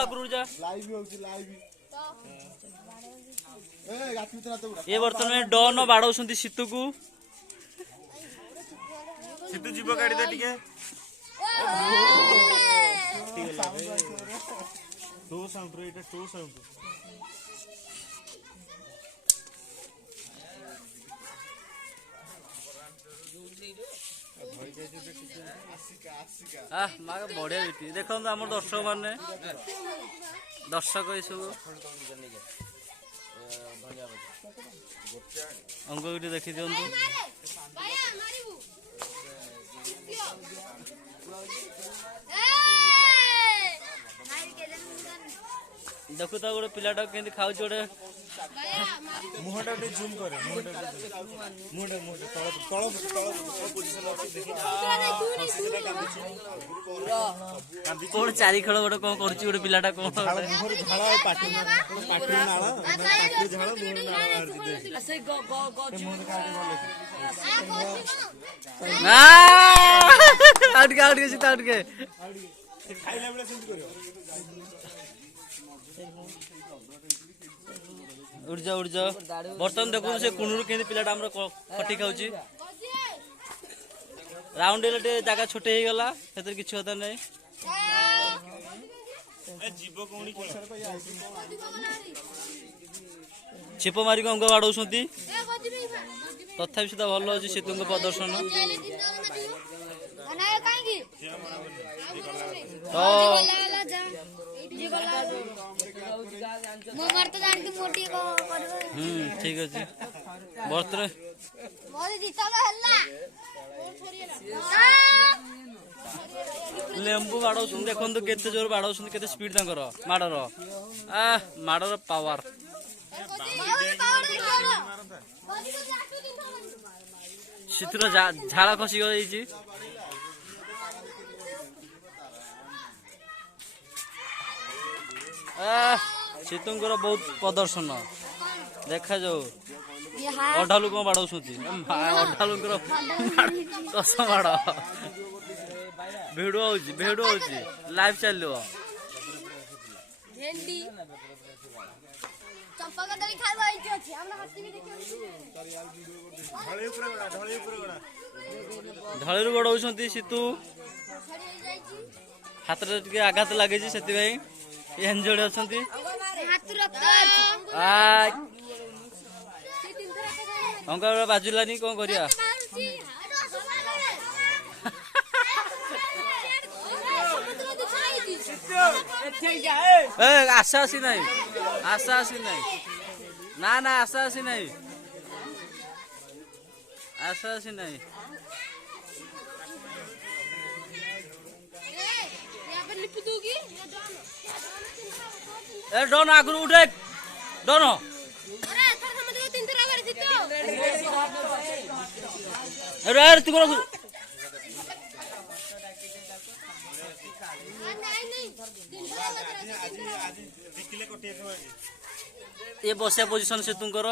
आगुरु जा ये बर्तमान डन बाड़ौଛନ୍ତି सीतु को सीतु जीव काढी दे टिके टो साउंड रे एटा टो साउंड बढ़िया देखो आम दर्शक माने दर्शक ये सब अंक देखी दिंतु देखु तो गोटे पिलाटा केंती खाऊ गोटे मुहटा पे जूम करे मुहटा तळ पोजीशन अछि देखि कोन चारी खेल गोटे कोन करछि गोटे पिलाटा कोन मुहर झाळा पाटी नाळा पाटी झाळा मुहर नाळा से मुहर काटे ना आउट के खाइला बेला सेंट करियो उड़ जा बर्तमान देखो से कुनूर के पिलाटा हमर खटी खाउची राउंड ले जगह छोटे ही गला सेतर किछ होता नै जीव कोणी छिप मारी अंग बाड़ौଛନ୍ତି तथापि सुधा भल अछि सेतुंग प्रदर्शन तो ठीक अच्छे बर्तन लेंबू बाड़ौ देखो केते जोर बाड़ौ केते स्पीड तंकर माडर माडर पावर शीतर झाड़ा खसी गई सीतुंकर बहुत प्रदर्शन देखा जाऊ अढ़ालू कौन बाड़ौଛନ୍ତି अढ़ालूर दस माड़ भिड़ होची लाइव चलो ढळीरू गड़ौଛନ୍ତି सीतु हाथ टे आघात लगे से एंजोड़ी अच्छी अंक बाजुलानी कौन करिया आशा आसी नहीं आशा आसी नहीं ना ना आशा आसी नहीं आशा आसी नहीं ए डन आगु उठे डन तू ये बसिया पोजिशन से तुमकर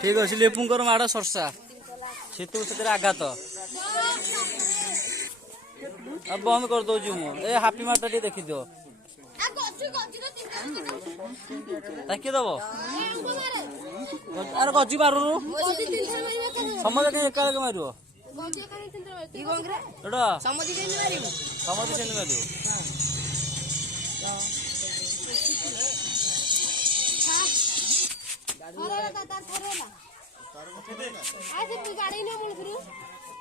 ठीक अच्छे लेपुंकर माड़ सरसा सीतु से आघात अब बंद कर दौची मुझे हापी मार्टा देखी दियो ताकि दब अरे गजी मारू समझ एका मार समझ मार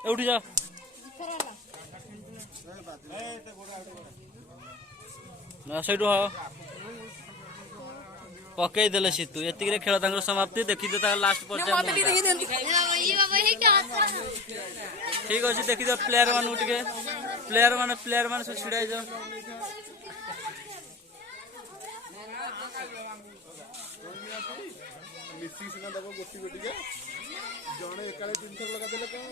उठी जा सही पकई देले सीतु एतिक खेल समाप्ति देखी दे लास्ट पर्याय ठीक अच्छे देखी दे प्लेयर मान प्लेयर मान सब छिड़ा ମିଶିକି ସିନା ଦବ ଗୋଟି ଗୋଟିକା ଜଣେ ଏକାଳେ 3 ଥର ଲଗାଇଦେଲେ କଣ